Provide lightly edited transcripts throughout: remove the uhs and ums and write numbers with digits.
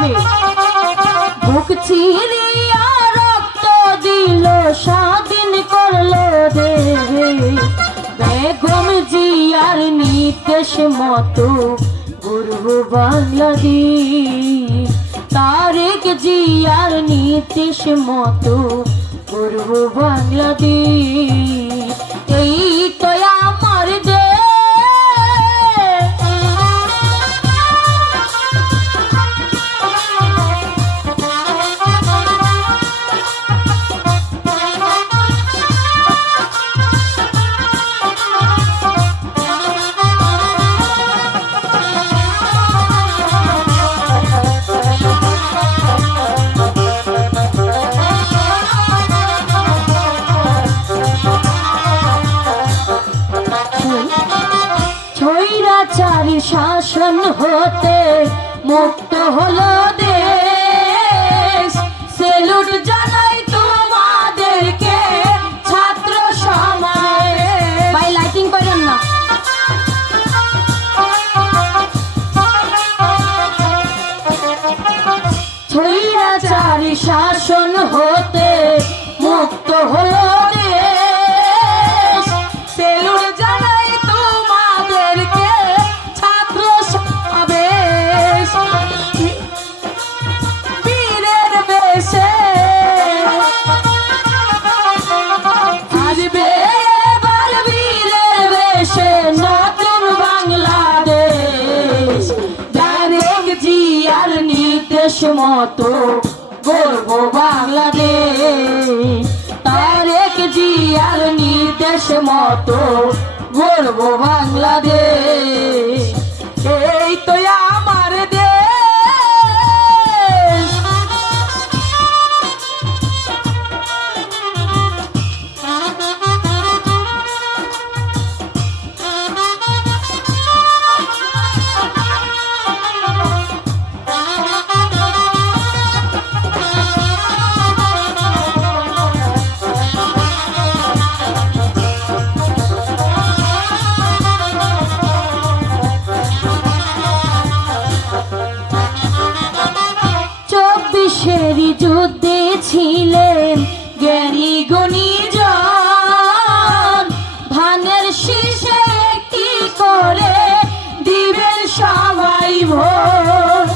হবে। বুক চিরিয়া রক্ত দিল, স্বাধীন করলো দেশ। বেগম জিয়ার নির্দেশ মতো গর্ব বাংলাদেশ। তারেক জিয়ার নির্দেশ মতো গর্ব বাংলাদেশ। এই তো আমার দেশ। স্বৈরাচারী শাসন হতে মুক্ত হলো দেশ। সেলুট জানাই তোমাদেরকে ছাত্র সমাজ। ভাই লাইটিং করেন না। স্বৈরাচারী শাসন হতে মুক্ত হলো দেশ। সেলুট জানাই তোমাদেরকে ছাত্র সমাবেশ। বীরের বেশে আসবে এবার, বীরের বেশে নতুন বাংলাদেশ। তারেক জিয়ার নির্দেশ মতো গর্ব বাংলাদেশ। তারেক জিয়ার নির্দেশ মতো গর্ব বাংলাদেশ। এই তো আমার দেশ। চব্বিশেরই যুদ্ধে ছিলেন জ্ঞানী গুণীজন। ধানের শীষে কি করে দিবেন সবাই ভোট।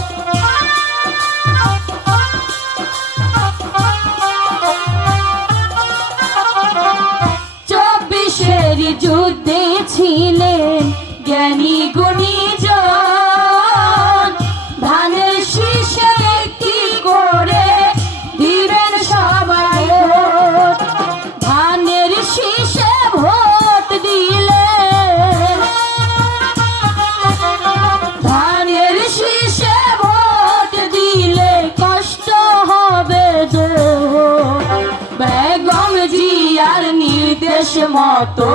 চব্বিশেরই যুদ্ধে ছিলেন জ্ঞানী গুণীজন। ধানের শীষে কি করে দিবেন সবাই ভোট। ধানের শীষে ভোট দিলে, ধানের শীষে ভোট দিলে কষ্ট হবে দূর। বেগম জিয়ার নির্দেশ মতো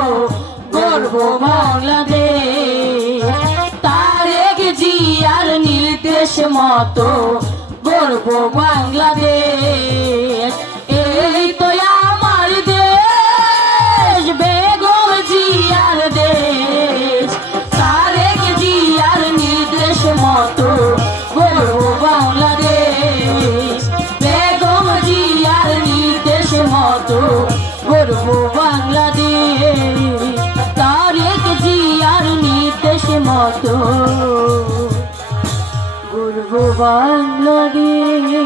গর্ব বাংলাদেশ। তারেক জিয়ার নির্দেশ মতো গর্ব বাংলাদেশ। এই তো আমার দেশ, বেগম জিয়ার দেশ। তারেক জিয়ার নির্দেশ মতো গর্ব বাংলাদেশ। বেগম জিয়ার নির্দেশ মতো গর্ব বাংলাদেশ। তারেক জিয়ার নির্দেশ মতো গর্ব বাংলাদেশ।